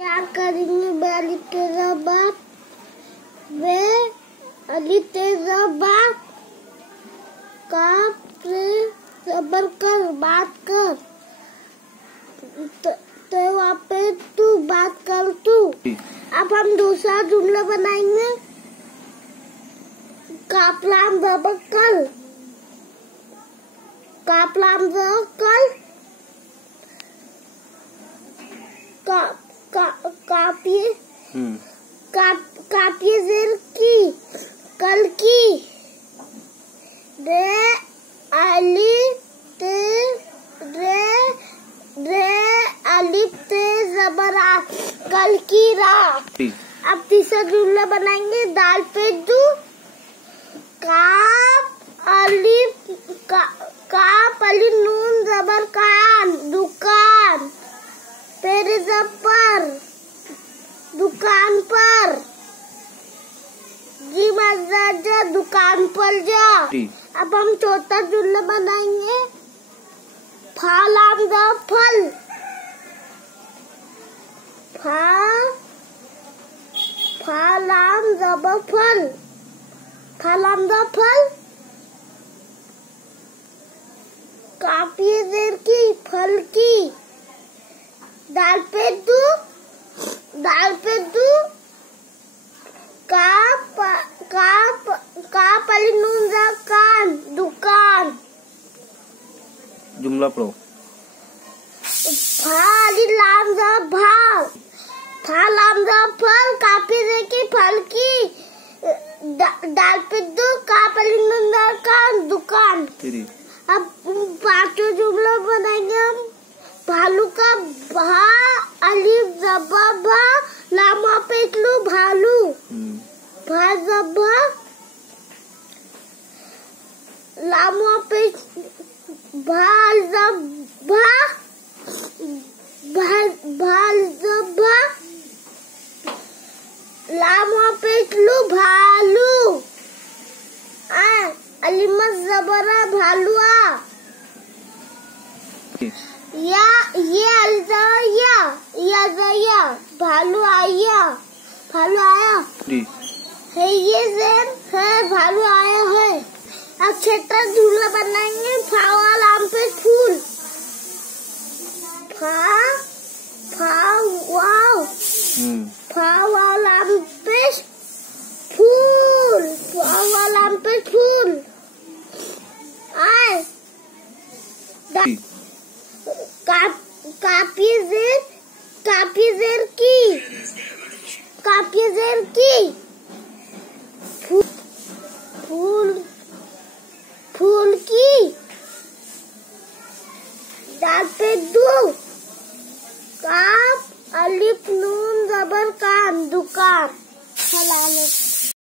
क्या करेंगे बैली तेरा बाप, वे अली तेरा बाप, काप रे सबर कर बात कर, तो वहाँ पे तू बात कर तू। अब हम दूसरा जुमला बनाएंगे, कापलाम जबर कल, कापलाम जबर कल, कापिए जेर की कल की, रे अली ते रे अलिफ ते जबरा कल की रात। अब तीसरा जुमला बनाएंगे, दाल पे दू, काप अली नून जबर कान दुकान, तेरे जबर दुकान पर, जी मजा दुकान पर जा। अब हम चौथा जुमला बनाएंगे, फालाम द फल, फालाम जबर फल, फालाम द फल, काफिए देर की फल की, दाल पे दू, काप अली नून जा कान दुकान। जुमला पढ़ो। फा अली लाम जा भाव, फा लाम जा फल, काफी दे की फल की, दाल पे दू, काप अली नून जा कान दुकान। अब पांचों जुमला बनाएंगे हम, भालू का भा अलिफ जबा भा, लामा पेटलू भालू, भा जबा लामा पेट भाल जबा भाल जबा लामा पेटलू भालू, अलिमत जबरा भालुआ, या ये अलजाया भालू आया, भालू आया है, ये ज़ेन है भालू आया है। अब छठा जुमला बनाएंगे, फावाल आम पे फूल, फावाल आम पे फूल, फावाल आम पे फूल, आए कापिए जेर की फूल की, दाल पे दू, काप अलिफ नून जबर कान दुकान।